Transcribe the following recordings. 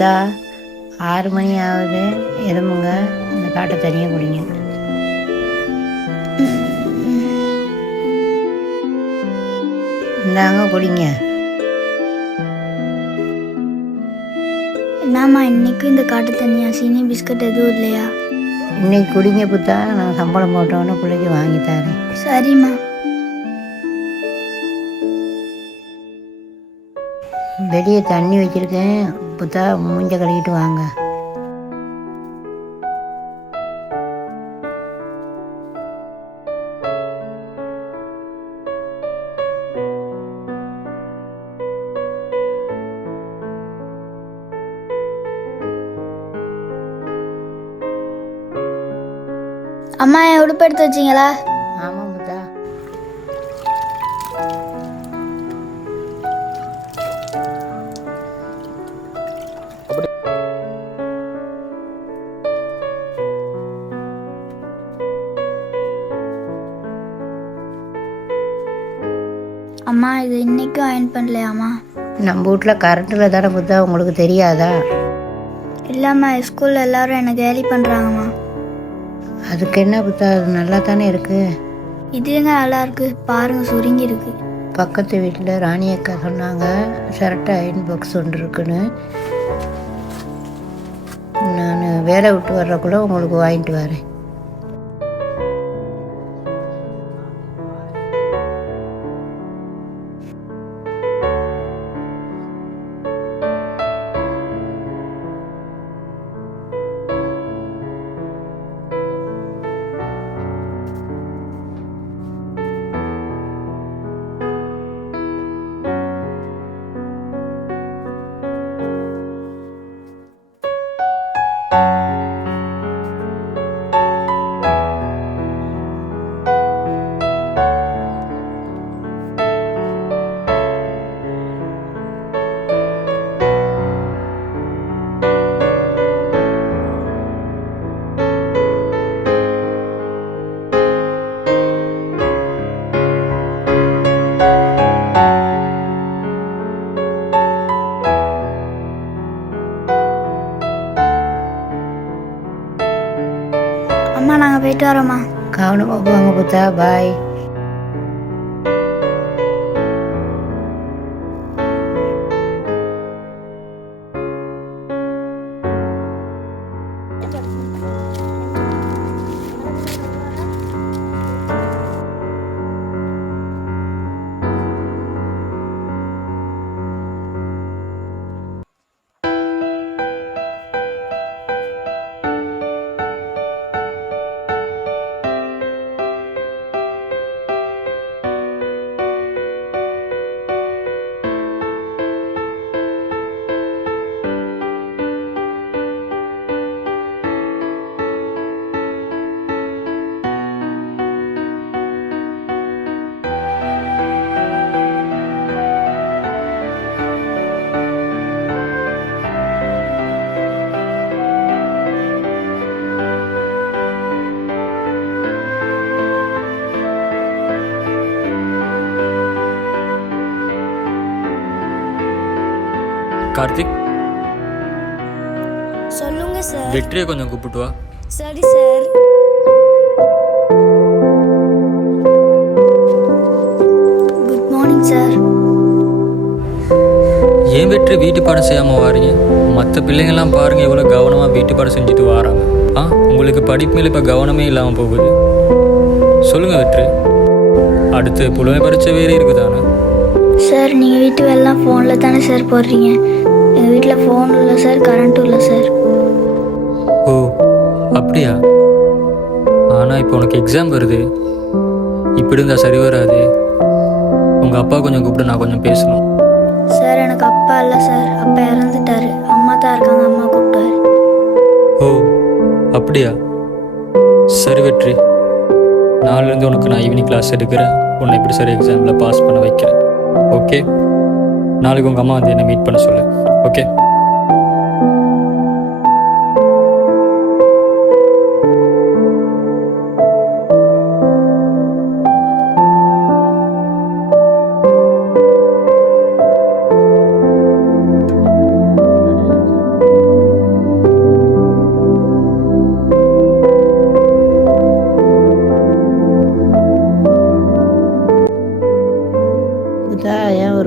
புத்தா ஆறு மணி ஆகுது. எறும்புங்க இந்த காட்டை தனியாக குடிங்க. இந்தாங்க குடிங்க. என்னம்மா இன்னைக்கும் இந்த காட்டு தண்ணியா? சீனி பிஸ்கட் எதுவும் இல்லையா? இன்னைக்கு குடிங்க புத்தா. நான் சம்பளம் போட்டோன்னு பிள்ளைக்கு வாங்கி தரேன். சரிம்மா. வெளியே தண்ணி வச்சிருக்கேன். புத்தா மூஞ்ச கழுவிட்டு வாங்க. அம்மா என் உடுப்பு எடுத்து வச்சிங்களா? அம்மா இது இன்னைக்கும் அயன் பண்ணலையாம்மா? நம்ம வீட்டில் கரண்ட்டில் தானே புத்தா உங்களுக்கு தெரியாதா? இல்லைம்மா ஸ்கூலில் எல்லாரும் என்னை கேலி பண்ணுறாங்கம்மா அதுக்கு என்ன புத்தா அது நல்லா தானே இருக்குது இது எங்க நல்லா இருக்கு? பாருங்க சுருங்கி இருக்கு. பக்கத்து வீட்டில் ராணி அக்கா சொன்னாங்க ஷர்ட் அயன் பாக்ஸ் ஒன்று இருக்குன்னு. நான் வேலை விட்டு வர்றக்குள்ள உங்களுக்கு வாங்கிட்டு வரேன். அம்மா நாங்கள் போயிட்டு வரோம்மா கவனமாக போங்க புத்தா பாய் கார்த்திக். சொல்லுங்க சார். வெற்றியை கொஞ்சம் கூப்பிட்டு வா. சரி சார். குட் மார்னிங் சார் ஏன் வெற்றி வீட்டு பாடம் செய்யாமல் வாரீங்க? மற்ற பிள்ளைங்கள்லாம் பாருங்க எவ்வளோ கவனமாக வீட்டு பாடம் செஞ்சுட்டு வராங்க. ஆ உங்களுக்கு படிப்பு மேலே இப்போ கவனமே இல்லாமல் போகுது. சொல்லுங்க வெற்றி. அடுத்து புலமை பரீட்சை வேறு இருக்குதானே? சார் நீங்கள் வீட்டு வேலைலாம் ஃபோனில் தானே சார் போடுறீங்க? எங்கள் வீட்டில் ஃபோன் இல்லை சார் கரண்ட்டும் இல்லை சார். ஓ அப்படியா? ஆனால் இப்போ உனக்கு எக்ஸாம் வருது. இப்படி இருந்தால் சரி வராது. உங்கள் அப்பா கொஞ்சம் கூப்பிட்டு நான் கொஞ்சம் பேசணும். சார் எனக்கு அப்பா இல்லை சார். அப்பா இறந்துட்டாரு. அம்மா தான் இருக்காங்க அம்மா கூப்பிட்டாரு. ஓ அப்படியா? சரி வெற்றி. நாளிலேருந்து உனக்கு நான் ஈவினிங் கிளாஸ் எடுக்கிறேன். உன்னை எப்படி சரி எக்ஸாமில் பாஸ் பண்ண வைக்கிறேன். ஓகே நாளைக்கு உங்கள் அம்மா வந்து என்னை மீட் பண்ண சொல்லு. ஓகே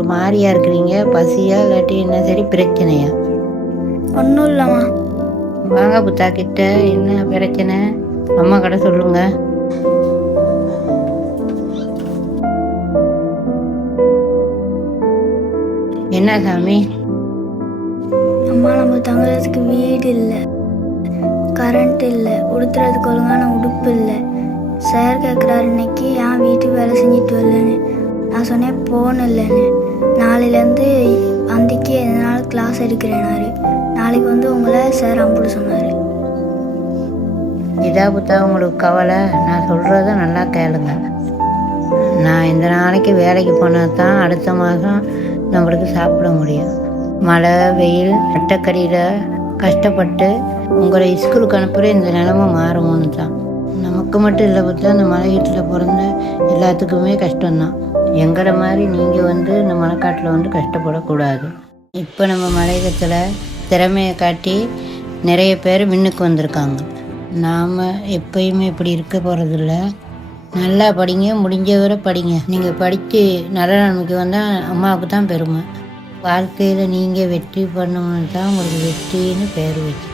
ஒரு மாதிரியா இருக்கிறீங்க பசியா இல்லாட்டி என்ன சரி பிரச்சனையா? ஒன்றும் இல்லைம்மா. வாங்க புத்தா கிட்ட என்ன பிரச்சனை? அம்மா கடை சொல்லுங்க. என்ன சாமி? அம்மா நம்ம தங்குறதுக்கு வீடு இல்லை. கரண்ட் இல்லை. உடுத்துறதுக்கு ஒழுங்கான உடுப்பு இல்லை. சார் கேட்குறாரு இன்னைக்கு ஏன் வீட்டுக்கு வேலை செஞ்சுட்டு வரலன்னு. நான் சொன்னேன் போன் இல்லைன்னு. நாளையிலேருந்து அந்திக்கு எதனால் கிளாஸ் எடுக்கிறேனாரு நாளைக்கு வந்து உங்களை சார் அம்புட சொன்னார். இதா புத்தா உங்களுக்கு கவலை? நான் சொல்கிறத நல்லா கேளுங்க. நான் இந்த நாளைக்கு வேலைக்கு போனால் தான் அடுத்த மாதம் நம்மளுக்கு சாப்பிட முடியும். மழை வெயில் அட்டக்கடியில் கஷ்டப்பட்டு உங்களை ஸ்கூலுக்கு அனுப்புகிற இந்த நிலமை மாறுமோன்னு தான். நமக்கு மட்டும் இல்லை பார்த்தா இந்த மலை வீட்டில் பிறந்த எல்லாத்துக்குமே கஷ்டம்தான். எங்களை மாதிரி நீங்கள் வந்து இந்த மலைக்காட்டில் வந்து கஷ்டப்படக்கூடாது. இப்போ நம்ம மலையகத்தில் திறமையை காட்டி நிறைய பேர் மின்னுக்கு வந்திருக்காங்க. நாம் எப்பயுமே இப்படி இருக்க போகிறதில்ல நல்லா படிங்க முடிஞ்சவரை படிங்க. நீங்கள் படித்து நல்ல நிலைமைக்கு வந்தால் அம்மாவுக்கு தான் பெருமை. வாழ்க்கையில் நீங்கள் வெற்றி பண்ணணும்னு தான் உங்களுக்கு வெற்றின்னு பேர் வச்சு.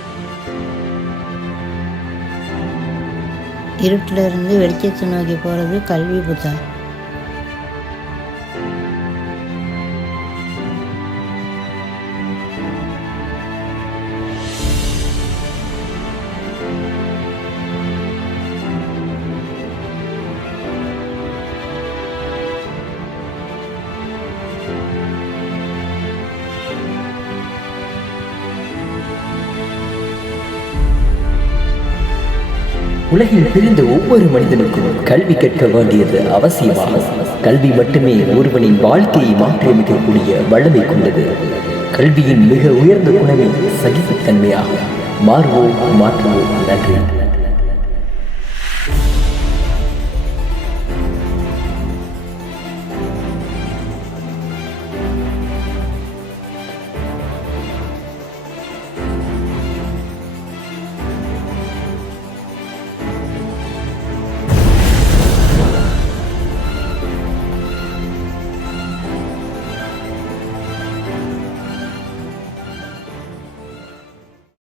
இருட்டில் இருந்து வெளிச்சத்தை நோக்கி போகிறது கல்வி புத்தகம். உலகில் பிரிந்த ஒவ்வொரு மனிதனுக்கும் கல்வி கற்க வேண்டியது அவசியமாகும். கல்வி மட்டுமே ஒருவனின் வாழ்க்கையை மாற்றியமைக்கக்கூடிய வல்லமை கொண்டது. கல்வியின் மிக உயர்ந்த குணமே சகிப்புத்தன்மையாகும். மாறுவோம் மாற்றுவோம். நன்றி.